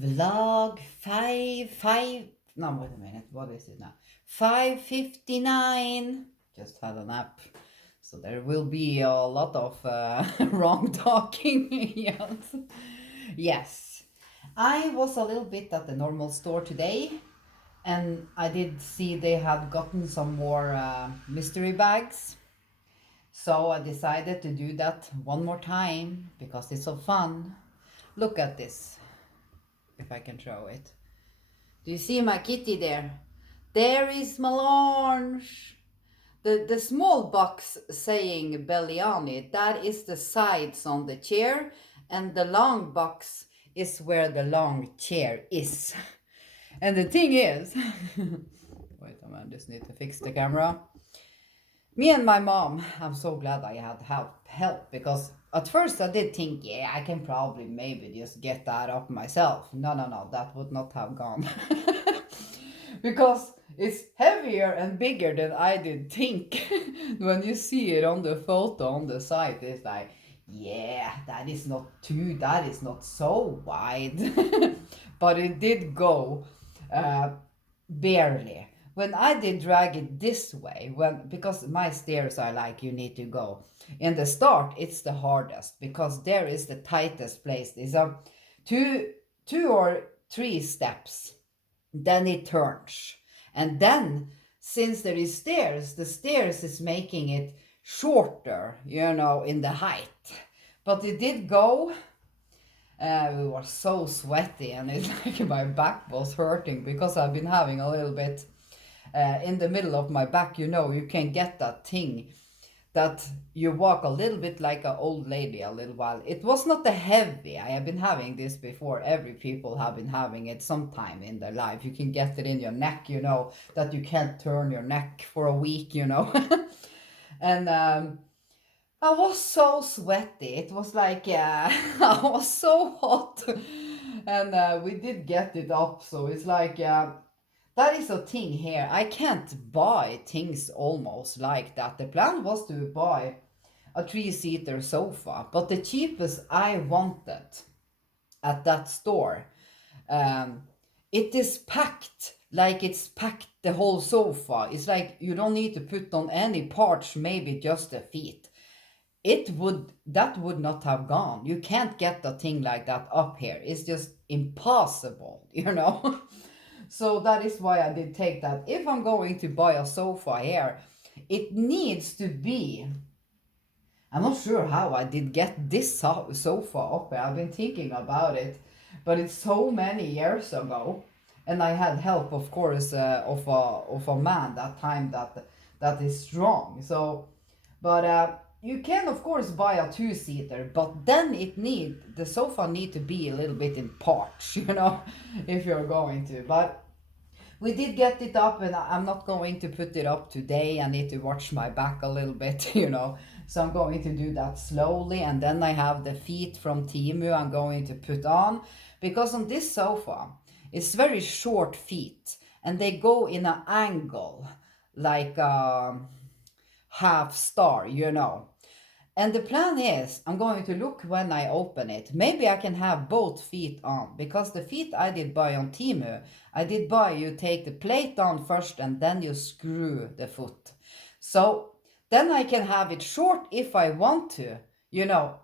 Vlog five. No, wait a minute. What is it now? 5:59. Just had an app. So there will be a lot of wrong talking. Yes. Yes. I was a little bit at the normal store today, and I did see they had gotten some more mystery bags. So I decided to do that one more time because it's so fun. Look at this, if I can show it. Do you see my kitty there? There is Melange. The small box saying belly on it, that is the sides on the chair, and the long box is where the long chair is. And the thing is, wait a minute, I just need to fix the camera. Me and my mom, I'm so glad I had help because at first I did think, yeah, I can probably maybe just get that up myself. No, no, no, that would not have gone. Because it's heavier and bigger than I did think. When you see it on the photo on the site, it's like, yeah, that is not so wide. But it did go uh, barely. When I did drag it this way, because my stairs are like you need to go. In the start, it's the hardest because there is the tightest place. These are two or three steps, then it turns. And then, since there is stairs, the stairs is making it shorter, in the height. But it did go. We were so sweaty, and it's like my back was hurting because I've been having a little bit in the middle of my back. You can get that thing that you walk a little bit like an old lady a little while. It was not a heavy. I have been having this before. Every people have been having it sometime in their life. You can get it in your neck, that you can't turn your neck for a week, And I was so sweaty. It was like, I was so hot. And we did get it up. So it's like, that is a thing here. I can't buy things almost like that. The plan was to buy a three-seater sofa, but the cheapest I wanted at that store, um, it is packed like it's packed the whole sofa. It's like you don't need to put on any parts, maybe just the feet. That would not have gone. You can't get a thing like that up here. It's just impossible, So that is why I did take that. If I'm going to buy a sofa here, it needs to be. I'm not sure how I did get this sofa up here. I've been thinking about it, but it's so many years ago, and I had help, of course, of a man that time that is strong. So, but you can of course buy a two-seater, but then the sofa need to be a little bit in parts, if you're going to. But we did get it up, and I'm not going to put it up today. I need to watch my back a little bit, So I'm going to do that slowly, and then I have the feet from Timu I'm going to put on, because on this sofa it's very short feet, and they go in an angle like a half star, And the plan is, I'm going to look when I open it. Maybe I can have both feet on, because the feet I did buy on Timu, I did buy you take the plate on first and then you screw the foot. So then I can have it short if I want to,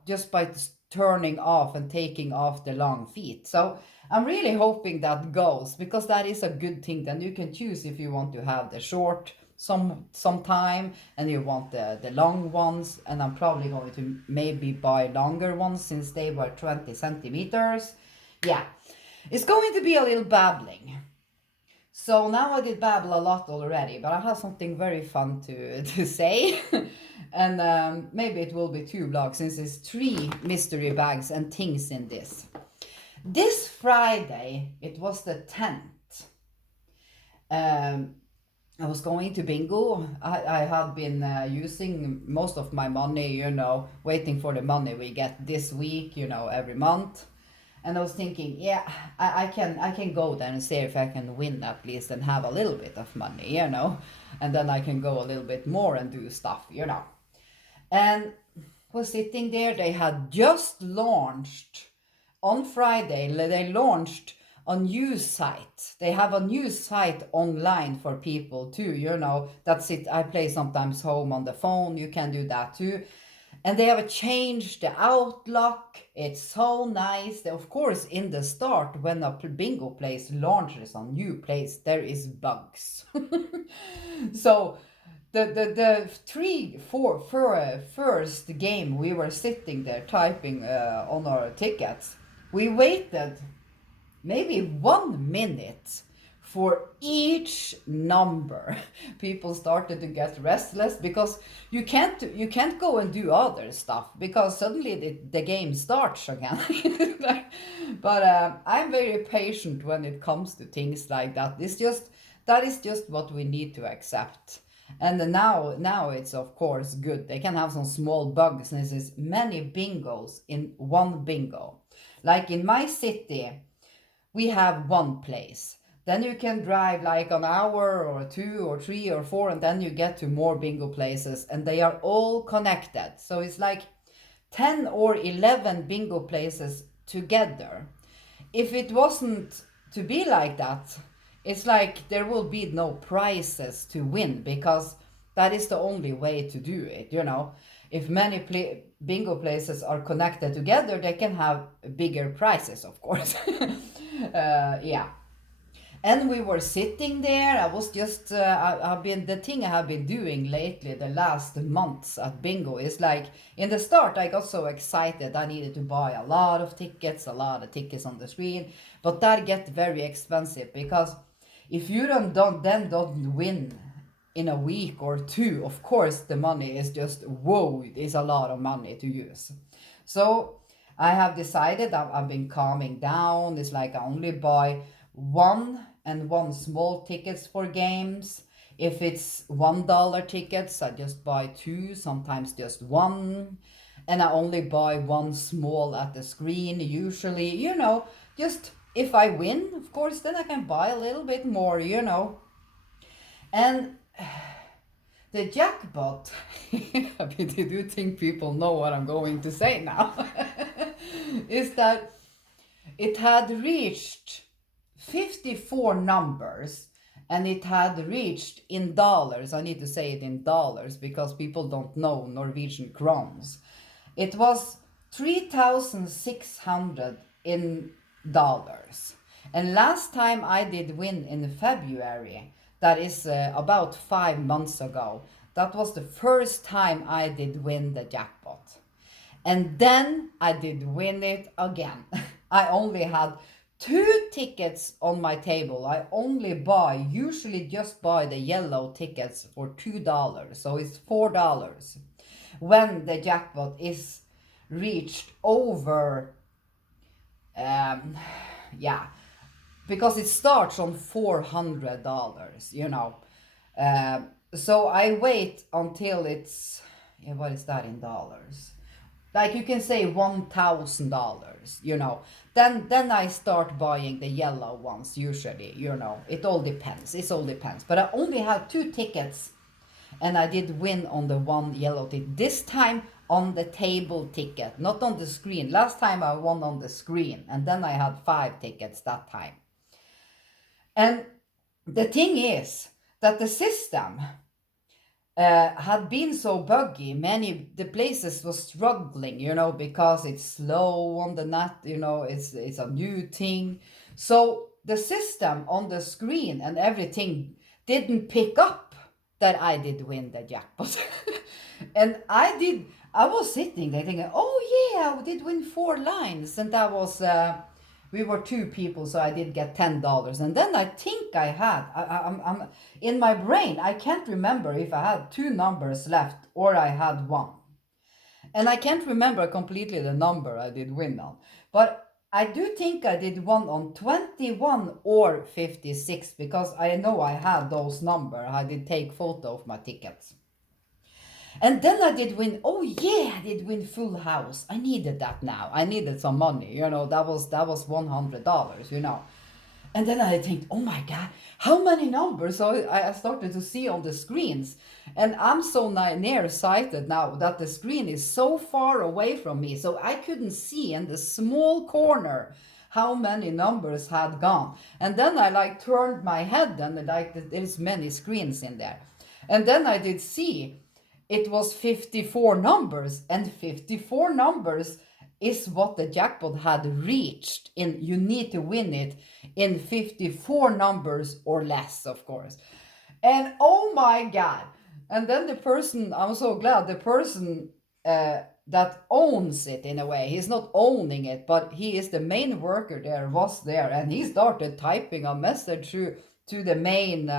just by turning off and taking off the long feet. So I'm really hoping that goes, because that is a good thing. Then you can choose if you want to have the short some time and you want the long ones, and I'm probably going to maybe buy longer ones since they were 20 centimeters. Yeah, it's going to be a little babbling. So now I did babble a lot already, but I have something very fun to say. And maybe it will be two vlogs, since it's three mystery bags and things in this. This Friday, it was the 10th. I was going to bingo. I had been using most of my money, waiting for the money we get this week, every month. And I was thinking, yeah, I can go there and see if I can win at least and have a little bit of money, and then I can go a little bit more and do stuff, And was sitting there. They had just launched on Friday. They launched a news site. They have a news site online for people too, That's it. I play sometimes home on the phone. You can do that too. And they have changed the outlook. It's so nice. Of course, in the start, when a bingo place launches a new place, there is bugs. So the three, four, first game we were sitting there typing on our tickets, we waited maybe 1 minute for each number. People started to get restless because you can't go and do other stuff because suddenly the game starts again. But I'm very patient when it comes to things like that. That is just what we need to accept. And now it's of course good. They can have some small bugs, and this is many bingos in one bingo. Like in my city, we have one place. Then you can drive like an hour or two or three or four, and then you get to more bingo places, and they are all connected. So it's like 10 or 11 bingo places together. If it wasn't to be like that, it's like there will be no prizes to win because that is the only way to do it. If many bingo places are connected together, they can have bigger prizes, of course. Yeah. And we were sitting there. I was just, I've been, the thing I have been doing lately, the last months at bingo, is like, in the start, I got so excited. I needed to buy a lot of tickets on the screen. But that get very expensive because if you don't win in a week or two, of course, the money is just, whoa, it is a lot of money to use. So I have decided I've been calming down. It's like I only buy one small tickets for games. If it's $1 tickets, I just buy two, sometimes just one. And I only buy one small at the screen, usually, just if I win, of course, then I can buy a little bit more. And the jackpot, I mean, do you think people know what I'm going to say now? Is that it had reached 54 numbers, and it had reached in dollars. I need to say it in dollars because people don't know Norwegian crowns. It was 3,600 in dollars. And last time I did win in February, that is about 5 months ago, that was the first time I did win the jackpot. And then I did win it again. I only had 2 tickets on my table. I usually just buy the yellow tickets for $2. So it's $4 when the jackpot is reached over, yeah, because it starts on $400, so I wait until it's, what is that in dollars? Like you can say $1,000, then I start buying the yellow ones usually, it all depends. But I only had 2 tickets, and I did win on the one yellow ticket. This time on the table ticket, not on the screen. Last time I won on the screen, and then I had 5 tickets that time. And the thing is that the system had been so buggy. The places was struggling, because it's slow on the net, it's a new thing. So the system on the screen and everything didn't pick up that I did win the jackpot. And I was sitting there thinking, oh yeah, I did win 4 lines. And that was, we were 2 people, so I did get $10. And then I think I had, I'm in my brain, I can't remember if I had 2 numbers left or I had 1. And I can't remember completely the number I did win on. But I do think I did one on 21 or 56 because I know I had those numbers. I did take photo of my tickets. And then I did win. Oh yeah, I did win full house. I needed that now. I needed some money. That was $100. And then I think, oh my God, how many numbers? So I started to see on the screens, and I'm so nearsighted now that the screen is so far away from me, so I couldn't see in the small corner how many numbers had gone. And then I like turned my head and like there's many screens in there. And then I did see it was 54 numbers, and 54 numbers is what the jackpot had reached. In you need to win it in 54 numbers or less, of course. And oh my god. And then the person, I'm so glad, the person that owns it in a way, he's not owning it, but he is the main worker there, was there, and he started typing a message to the main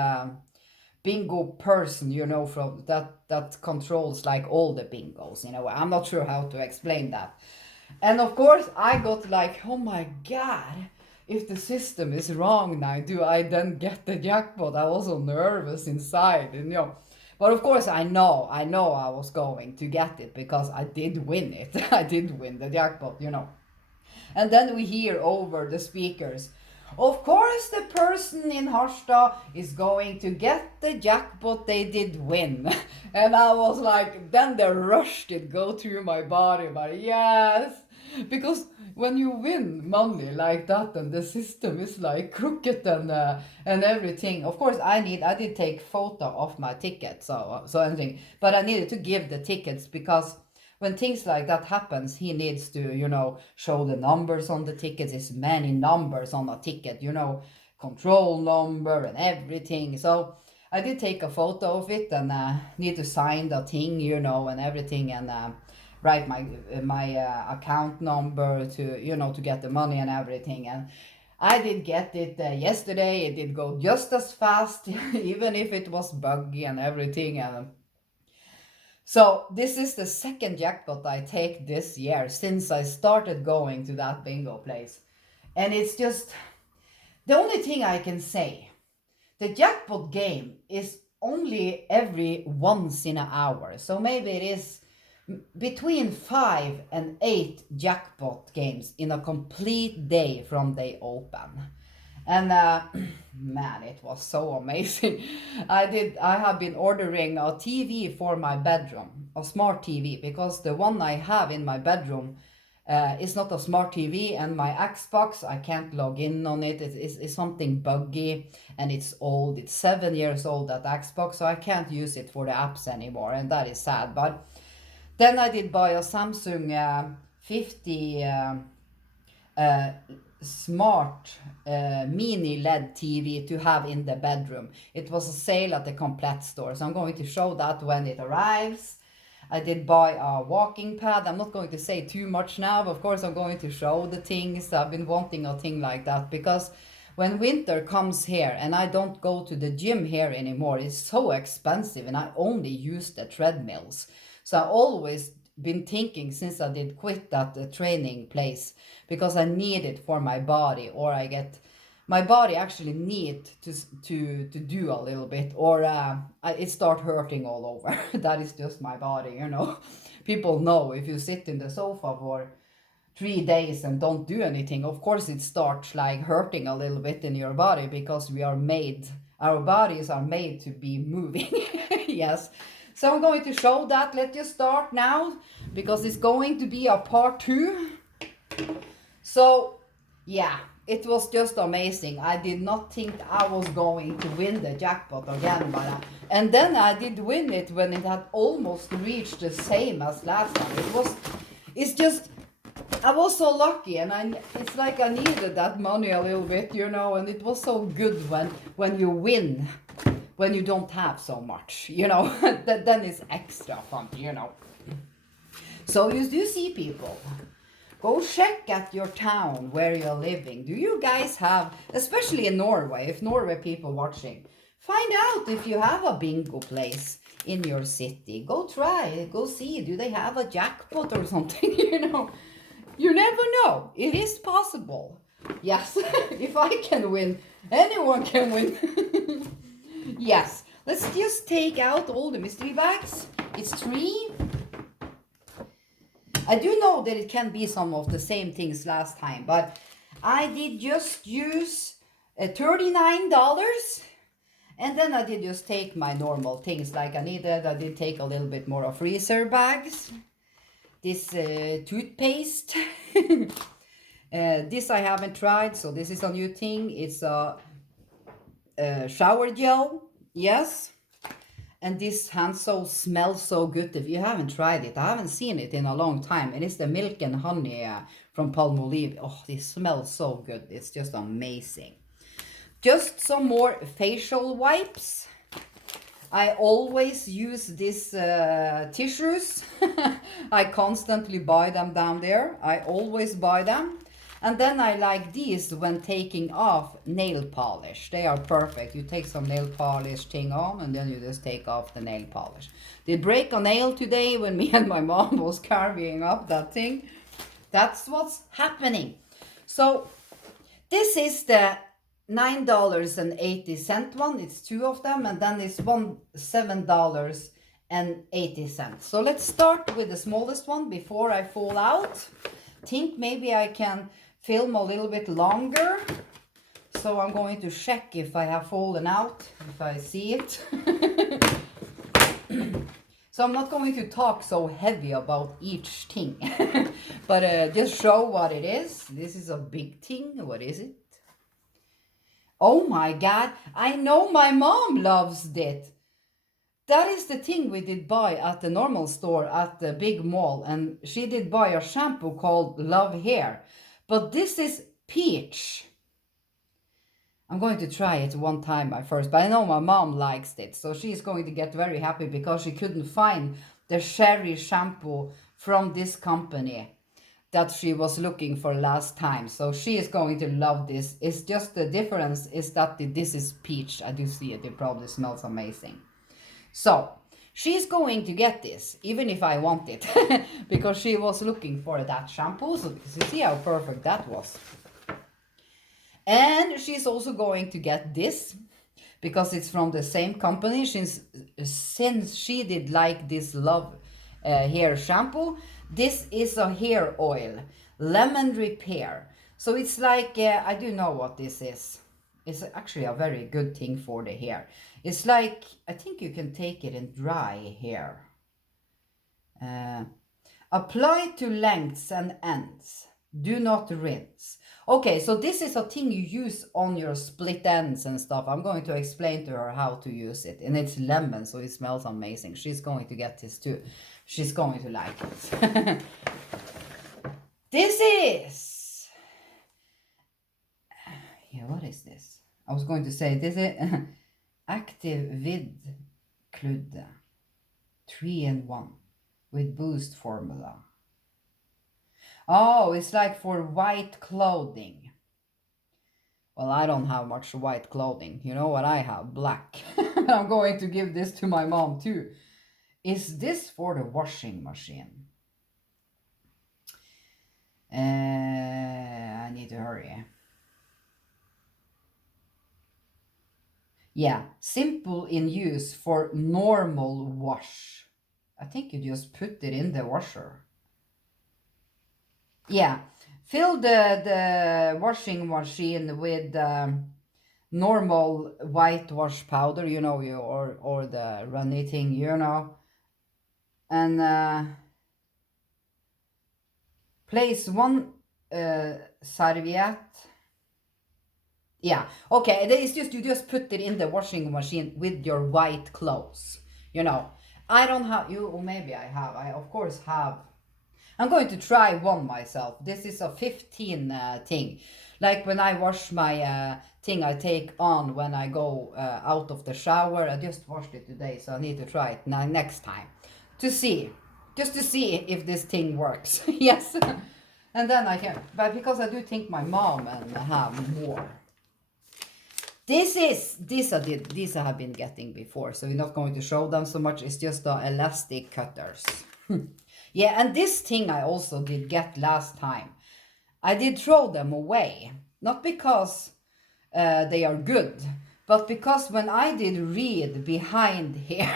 bingo person, from that controls like all the bingos in a way. I'm not sure how to explain that. And of course, I got like, oh my god, if the system is wrong now, do I then get the jackpot? I was so nervous inside, and But of course, I know I was going to get it because I did win it. I did win the jackpot. And then we hear over the speakers, of course, the person in Harstad is going to get the jackpot they did win. And I was like, then the rush did go through my body, but yes. Because when you win money like that and the system is like crooked and everything, of course I did take photo of my ticket, so anything, but I needed to give the tickets because when things like that happens, he needs to, show the numbers on the tickets. There's many numbers on a ticket, control number and everything. So I did take a photo of it and need to sign the thing, and everything, and write my account number to get the money and everything. And I did get it yesterday. It did go just as fast, even if it was buggy and everything. And so this is the second jackpot I take this year since I started going to that bingo place. And it's just the only thing I can say. The jackpot game is only every once in an hour. So maybe it is between 5 and 8 jackpot games in a complete day from they open. And man, it was so amazing. I have been ordering a TV for my bedroom, a smart TV, because the one I have in my bedroom is not a smart TV, and my Xbox, I can't log in on it. It's something buggy and it's old. It's 7 years old, that Xbox, so I can't use it for the apps anymore, and that is sad. But then I did buy a Samsung 50 smart mini LED TV to have in the bedroom. It was a sale at the Komplett store, so I'm going to show that when it arrives. I did buy a walking pad. I'm not going to say too much now, but of course I'm going to show the things. I've been wanting a thing like that because when winter comes here and I don't go to the gym here anymore, it's so expensive and I only use the treadmills. So I always been thinking since I did quit that training place because I need it for my body, or my body actually need to do a little bit, or it start hurting all over. That is just my body. People know if you sit in the sofa for 3 days and don't do anything, of course it starts like hurting a little bit in your body because our bodies are made to be moving. Yes. So I'm going to show that. Let's just start now because it's going to be a part 2. So yeah, it was just amazing. I did not think I was going to win the jackpot again, and then I did win it when it had almost reached the same as last time. I was so lucky, and it's like I needed that money a little bit, and it was so good when you win, when you don't have so much, then it's extra fun, So you do see people. Go check at your town where you're living. Do you guys have, especially in Norway, if Norway people watching, find out if you have a bingo place in your city. Go try, go see. Do they have a jackpot or something? You never know. It is possible. Yes, if I can win, anyone can win. Yes, let's just take out all the mystery bags. It's 3. I do know that it can be some of the same things last time, but I did just use $39, and then I did just take my normal things like I needed. I did take a little bit more of freezer bags, this toothpaste, This I haven't tried, so this is a new thing. It's a shower gel, yes. And this hand soap smells so good. If you haven't tried it, I haven't seen it in a long time. And it's the milk and honey from Palmolive. Oh, this smells so good. It's just amazing. Just some more facial wipes. I always use these tissues. I constantly buy them down there. I always buy them. And then I like these when taking off nail polish. They are perfect. You take some nail polish thing on and then you just take off the nail polish. Did break a nail today when me and my mom was carrying up that thing. That's what's happening. So this is the $9.80 one. It's two of them, and then it's $7.80. So let's start with the smallest one before I fall out. Think maybe I can film a little bit longer. So I'm going to check if I have fallen out, if I see it. So I'm not going to talk so heavy about each thing, but just show what it is. This is a big thing. What is it? Oh my God, I know my mom loves it. That is the thing we did buy at the normal store at the big mall, and she did buy a shampoo called Love Hair. But this is peach. I'm going to try it one time at first, but I know my mom likes it, so she's going to get very happy because she couldn't find the cherry shampoo from this company that she was looking for last time. So she is going to love this. It's just the difference is that this is peach. I do see it. It probably smells amazing. So she's going to get this, even if I want it, because she was looking for that shampoo. So you see how perfect that was. And she's also going to get this because it's from the same company. Since she did like this Love Hair shampoo, this is a hair oil, lemon repair. So it's like, I do know what this is. It's actually a very good thing for the hair. It's like, I think you can take it in dry hair. Apply to lengths and ends. Do not rinse. Okay, so this is a thing you use on your split ends and stuff. I'm going to explain to her how to use it. And it's lemon, so it smells amazing. She's going to get this too. She's going to like it. This is... Yeah, what is this? I was going to say, this is Active Vid Kludde 3-in-1 with boost formula. Oh, it's like for white clothing. Well, I don't have much white clothing. You know what I have? Black. I'm going to give this to my mom too. Is this for the washing machine? I need to hurry. Yeah, simple in use for normal wash. I think you just put it in the washer. Yeah, fill the washing machine with normal whitewash powder, you know, or the runny thing, you know, and place one serviette. Yeah, okay, it's just you just put it in the washing machine with your white clothes, you know. I don't have you, or maybe I have. I of course have. I'm going to try one myself. This is a 15 thing. Like when I wash my thing I take on when I go out of the shower. I just washed it today, so I need to try it next time. To see. Just to see if this thing works. Yes. And then I can, but because I do think my mom and have more. These I have been getting before, so we're not going to show them so much. It's just the elastic cutters. Yeah, and this thing I also did get last time. I did throw them away. Not because they are good, but because when I did read behind here,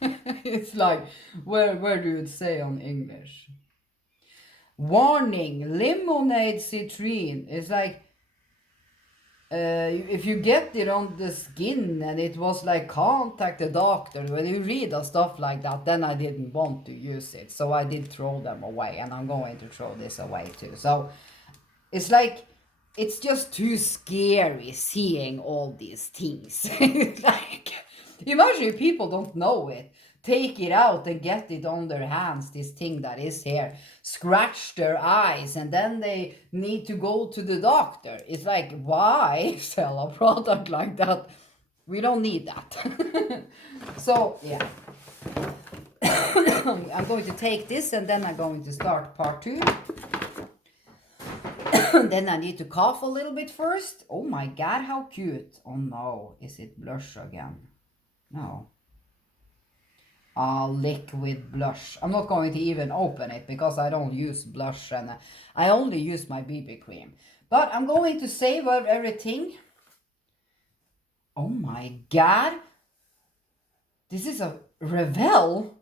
it's like, where do you say on English? Warning, lemonade citrine. It's like, if you get it on the skin and it was like contact the doctor, when you read a stuff like that, then I didn't want to use it, so I did throw them away, and I'm going to throw this away too. So It's like, it's just too scary seeing all these things. It's like, imagine if people don't know it. Take it out and get it on their hands, this thing that is here. Scratch their eyes and then they need to go to the doctor. It's like, why sell a product like that? We don't need that. So, yeah. I'm going to take this and then I'm going to start part 2. Then I need to cough a little bit first. Oh my god, how cute. Oh no, is it blush again? No. Liquid blush. I'm not going to even open it because I don't use blush and I only use my BB cream. But I'm going to save everything. Oh my god. This is a Revel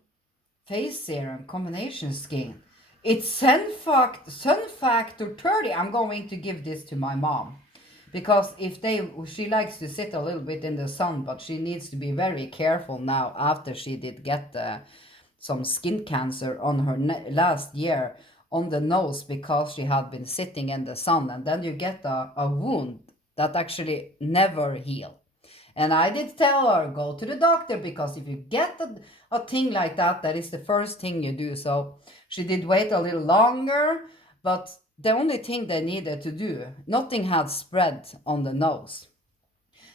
face serum combination skin. It's Sun Factor 30. I'm going to give this to my mom. Because she likes to sit a little bit in the sun, but she needs to be very careful now after she did get some skin cancer on her last year on the nose because she had been sitting in the sun. And then you get a wound that actually never healed. And I did tell her, go to the doctor, because if you get a thing like that, that is the first thing you do. So she did wait a little longer, but the only thing they needed to do, nothing had spread on the nose.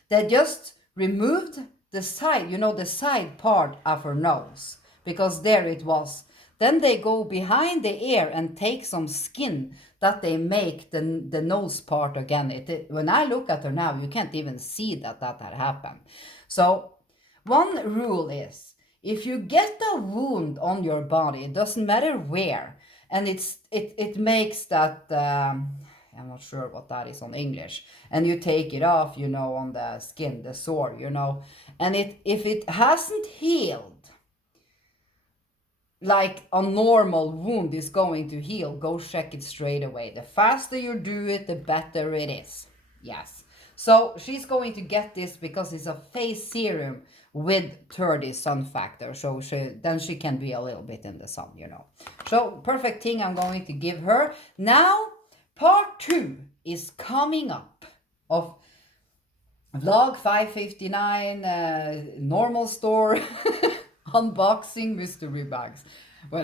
They just removed the side, the side part of her nose, because there it was. Then they go behind the ear and take some skin that they make the nose part again. When I look at her now, you can't even see that had happened. So one rule is, if you get a wound on your body, it doesn't matter where, and it makes that, I'm not sure what that is on English, and you take it off, on the skin, the sore, and if it hasn't healed, like a normal wound is going to heal, go check it straight away. The faster you do it, the better it is. Yes. So she's going to get this because it's a face serum with 30 sun factor. So then she can be a little bit in the sun, So perfect thing I'm going to give her. Now, part 2 is coming up of vlog 559, normal store unboxing mystery bags.